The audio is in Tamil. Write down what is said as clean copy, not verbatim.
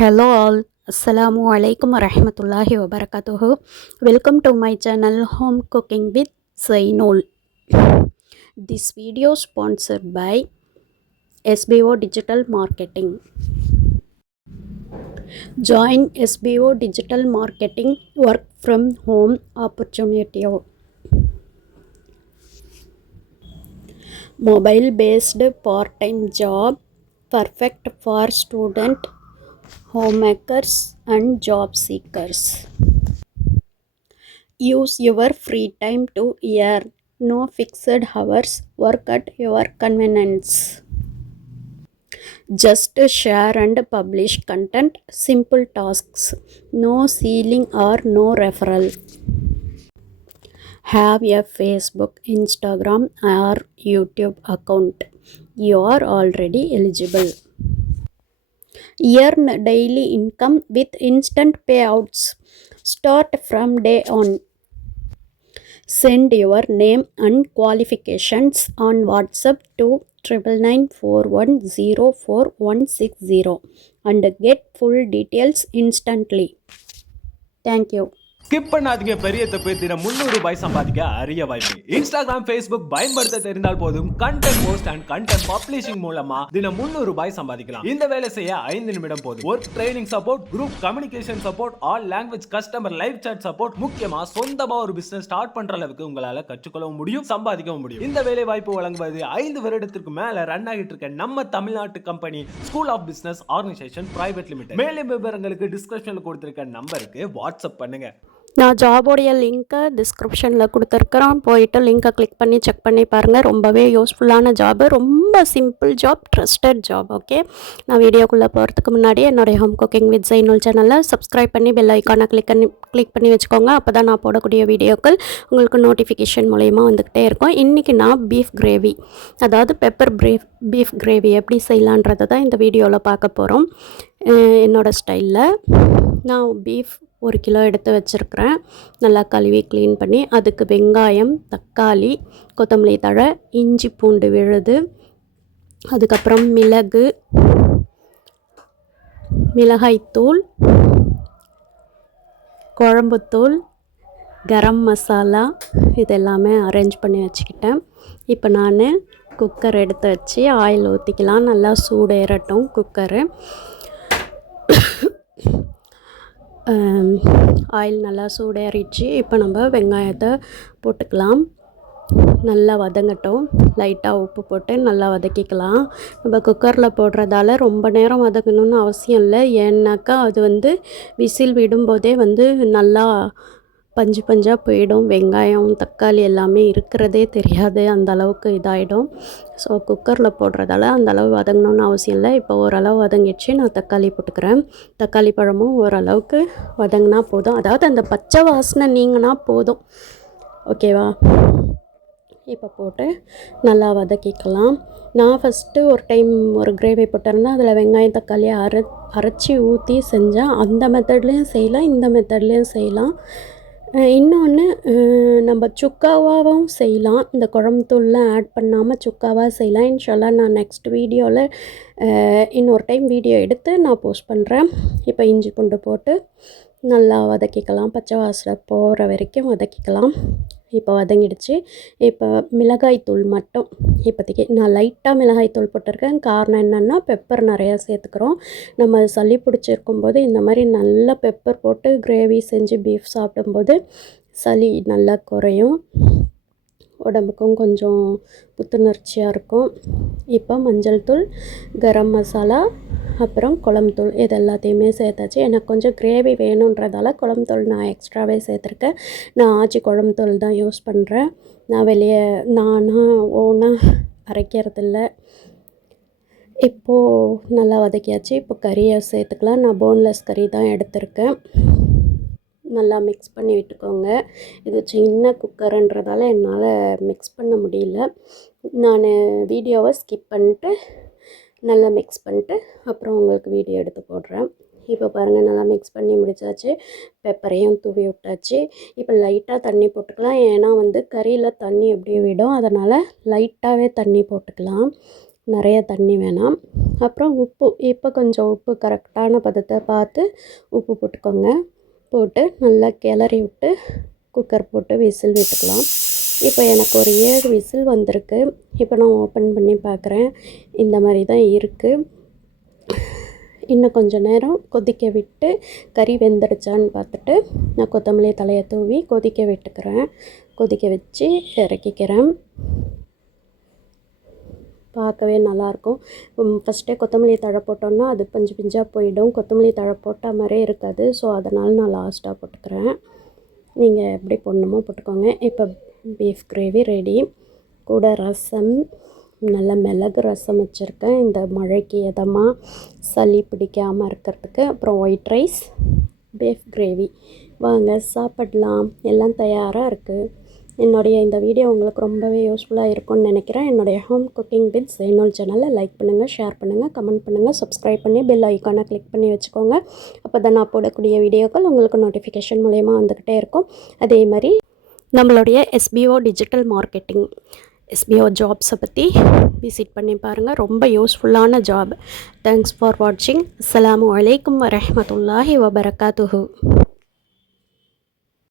Hello all, Assalamu alaikum warahmatullahi wabarakatuh. Welcome to my channel Home Cooking with Zainul. This video sponsored by SBO Digital Marketing. Join SBO Digital Marketing work from home opportunity. Mobile based part-time job perfect for student, homemakers and job seekers. Use your free time to earn. No fixed hours. Work at your convenience. Just share and publish content. Simple tasks. No ceiling or no referral. Have a Facebook, Instagram or YouTube account. You are already eligible. Earn daily income with instant payouts. Start from day on. Send your name and qualifications on WhatsApp to 9994104160 and get full details instantly. Thank you. Skip பண்ணாதீங்க. பெரிய தப்பு. தினம் 300 ரூபாய் சம்பாதிக்க அரிய வாய்ப்பு. இன்ஸ்டாகிராம், ஃபேஸ்புக் பயன்படுத்த தெரிந்தால் போதும். Content post and content publishing மூலமா தினம் 300 ரூபாய் சம்பாதிக்கலாம். இந்த வேலை செய்ய 5 நிமிடம் போதும். Work training support, group communication support, all language customer live chat support, முக்கியமா சொந்தமா ஒரு பிசினஸ் ஸ்டார்ட் பண்ற அளவுக்கு உங்களால கற்றுக்கொள்ளவும் முடியும், சம்பாதிக்கவும் முடியும். இந்த வேலை வாய்ப்பு வழங்குவது 5 வருடத்திற்கு மேல ரன் ஆகிட்டு இருக்க நம்ம தமிழ்நாட்டு company school of business organisation private limited. மேலும் விவரங்களுக்கு டிஸ்கிரிப்ஷன்ல கொடுத்திருக்க நம்பருக்கு வாட்ஸ்அப் பண்ணுங்க. நான் ஜாபோடைய லிங்க்கை டிஸ்கிரிப்ஷனில் கொடுத்துருக்குறேன். போயிட்டு லிங்க்கை கிளிக் பண்ணி செக் பண்ணி பாருங்கள். ரொம்பவே யூஸ்ஃபுல்லான ஜாபு, ரொம்ப simple jab, trusted job. Okay, நான் வீடியோக்குள்ளே போகிறதுக்கு முன்னாடி என்னுடைய ஹோம் குக்கிங் வித் ஜைனுல் சேனலில் சப்ஸ்கிரைப் பண்ணி பெல் ஐக்கானை கிளிக் பண்ணி வச்சுக்கோங்க. அப்போ தான் நான் போடக்கூடிய வீடியோக்கள் உங்களுக்கு நோட்டிஃபிகேஷன் மூலயமா வந்துக்கிட்டே இருக்கும். இன்றைக்கி நான் பீஃப் கிரேவி, அதாவது பெப்பர் பீஃப் கிரேவி எப்படி செய்யலான்றதை தான் இந்த வீடியோவில் பார்க்க போகிறோம். என்னோடய ஸ்டைலில் நான் பீஃப் 1 கிலோ எடுத்து வச்சுருக்கிறேன். நல்லா கழுவி க்ளீன் பண்ணி அதுக்கு வெங்காயம், தக்காளி, கொத்தமல்லி தழை, இஞ்சி பூண்டு விழுது, அதுக்கப்புறம் மிளகாய்த்தூள், குழம்புத்தூள், கரம் மசாலா இதெல்லாமே அரேஞ்ச் பண்ணி வச்சுக்கிட்டேன். இப்போ நான் குக்கர் எடுத்து வச்சு ஆயில் ஊற்றிக்கலாம். நல்லா சூடேறட்டும் குக்கரு. ஆயில் நல்லா சூடேறிச்சு. இப்போ நம்ம வெங்காயத்தை போட்டுக்கலாம். நல்லா வதங்கட்டும். லைட்டாக உப்பு போட்டு நல்லா வதக்கிக்கலாம். நம்ம குக்கரில் போடுறதால ரொம்ப நேரம் வதக்கணும்னு அவசியம் இல்லை. ஏன்னாக்கா அது விசில் விடும்போதே நல்லா பஞ்சு பஞ்சாக போயிடும். வெங்காயம், தக்காளி எல்லாமே இருக்கிறதே தெரியாது, அந்த அளவுக்கு இதாகிடும். ஸோ குக்கரில் போடுறதால அந்த அளவு வதங்கணும்னு அவசியம் இல்லை. இப்போ ஓரளவு வதங்கிடுச்சு. நான் தக்காளி போட்டுக்கிறேன். தக்காளி பழமும் ஓரளவுக்கு வதங்கினா போதும், அதாவது அந்த பச்சை வாசனை நீங்கினா போதும். ஓகேவா? இப்போ போட்டு நல்லா வதக்கிக்கலாம். நான் ஃபஸ்ட்டு ஒரு டைம் ஒரு கிரேவி போட்டிருந்தேன். அதில் வெங்காயம் தக்காளியை அரைச்சி ஊற்றி செஞ்சேன். அந்த மெத்தட்லேயும் செய்யலாம், இந்த மெத்தட்லேயும் செய்யலாம். இன்னொன்று, நம்ம சுக்காவாகவும் செய்யலாம். இந்த குழம்புத்தூள்லாம் ஆட் பண்ணாமல் சுக்காவாக செய்யலாம். இன்ஷால்லா நான் நெக்ஸ்ட் வீடியோவில் இன்னொரு டைம் வீடியோ எடுத்து நான் போஸ்ட் பண்ணுறேன். இப்போ இஞ்சி பூண்டு போட்டு நல்லா வதக்கிக்கலாம். பச்சை வாசனை போகிற வரைக்கும் வதக்கிக்கலாம். இப்போ வதங்கிடுச்சு. இப்போ மிளகாய்த்தூள் மட்டும் இப்போதைக்கு நான் லைட்டாக மிளகாய்த்தூள் போட்டிருக்கேன். காரணம் என்னென்னா பெப்பர் நிறையா சேர்த்துக்கிறோம். நம்ம சளி பிடிச்சிருக்கும்போது இந்த மாதிரி நல்லா பெப்பர் போட்டு கிரேவி செஞ்சு பீஃப் சாப்பிடும்போது சளி நல்லா குறையும், உடம்புக்கும் கொஞ்சம் புத்துணர்ச்சியாக இருக்கும். இப்போ மஞ்சள் தூள், கரம் மசாலா, அப்புறம் குழம்புத்தூள் இது எல்லாத்தையுமே சேர்த்தாச்சு. எனக்கு கொஞ்சம் கிரேவி வேணுன்றதால குழம்புத்தூள் நான் எக்ஸ்ட்ராவே சேர்த்துருக்கேன். நான் ஆச்சி குழம்புத்தூள் தான் யூஸ் பண்ணுறேன். நான் வெளியே ஓனாக அரைக்கிறதில்ல. இப்போது நல்லா வதக்கியாச்சு. இப்போ கறியை சேர்த்துக்கலாம். நான் போன்லெஸ் கறி தான் எடுத்திருக்கேன். நல்லா மிக்ஸ் பண்ணி விட்டுக்கோங்க. இது சின்ன குக்கருன்றதால என்னால் மிக்ஸ் பண்ண முடியல. நான் வீடியோவை ஸ்கிப் பண்ணிட்டு நல்லா மிக்ஸ் பண்ணிட்டு அப்புறம் உங்களுக்கு வீடியோ எடுத்து போடுறேன். இப்போ பாருங்கள், நல்லா மிக்ஸ் பண்ணி முடிச்சாச்சு. பெப்பரையும் தூவி விட்டாச்சு. இப்போ லைட்டாக தண்ணி போட்டுக்கலாம். ஏன்னா கறியில் தண்ணி எப்படியும் விடும், அதனால் லைட்டாகவே தண்ணி போட்டுக்கலாம். நிறைய தண்ணி வேணாம். அப்புறம் உப்பு, இப்போ கொஞ்சம் உப்பு கரெக்டான பதத்தை பார்த்து உப்பு போட்டுக்கோங்க. போட்டு நல்லா கிளறி விட்டு குக்கர் போட்டு விசில் விட்டுக்கலாம். இப்போ எனக்கு ஒரு 7 விசில் வந்திருக்கு. இப்போ நான் ஓப்பன் பண்ணி பார்க்குறேன். இந்த மாதிரி தான் இருக்குது. இன்னும் கொஞ்சம் நேரம் கொதிக்க விட்டு கறி வெந்துடுச்சான்னு பார்த்துட்டு நான் கொத்தமல்லி தலையை தூவி கொதிக்க விட்டுக்கிறேன். கொதிக்க வச்சு இறக்கிக்கிறேன். பார்க்கவே நல்லாயிருக்கும். ஃபஸ்ட்டே கொத்தமல்லி தழை போட்டோன்னா அது பஞ்சு பிஞ்சாக போயிடும். கொத்தமல்லி தழை போட்டால் மாதிரியே இருக்காது. ஸோ அதனால் நான் லாஸ்ட்டாக போட்டுக்கிறேன். நீங்கள் எப்படி போடணுமோ போட்டுக்கோங்க. இப்போ பீஃப் கிரேவி ரெடி. கூட ரசம், நல்ல மிளகு ரசம் வச்சுருக்கேன். இந்த மழைக்கு இதமாக சளி பிடிக்காமல் இருக்கிறதுக்கு. அப்புறம் ஒயிட் ரைஸ், பீஃப் கிரேவி. வாங்க சாப்பிடலாம். எல்லாம் தயாராக இருக்குது. என்னுடைய இந்த வீடியோ உங்களுக்கு ரொம்பவே யூஸ்ஃபுல்லாக இருக்கும்னு நினைக்கிறேன். என்னுடைய ஹோம் குக்கிங் பிட்ஸ் என்னோட சேனலை லைக் பண்ணுங்கள், ஷேர் பண்ணுங்கள், கமெண்ட் பண்ணுங்கள், சப்ஸ்கிரைப் பண்ணி பெல் ஐக்கானை கிளிக் பண்ணி வச்சுக்கோங்க. அப்போ தான் நான் போடக்கூடிய வீடியோக்கள் உங்களுக்கு நோட்டிஃபிகேஷன் மூலயமா வந்துக்கிட்டே இருக்கும். அதே மாதிரி நம்மளுடைய SBO டிஜிட்டல் மார்க்கெட்டிங், SBO ஜாப்ஸை பற்றி விசிட் பண்ணி பாருங்கள். ரொம்ப யூஸ்ஃபுல்லான ஜாப். தேங்க்ஸ் ஃபார் வாட்சிங். அஸ்ஸலாமு அலைக்கும் வரஹ்மத்துல்லாஹி வபரகாத்துஹு.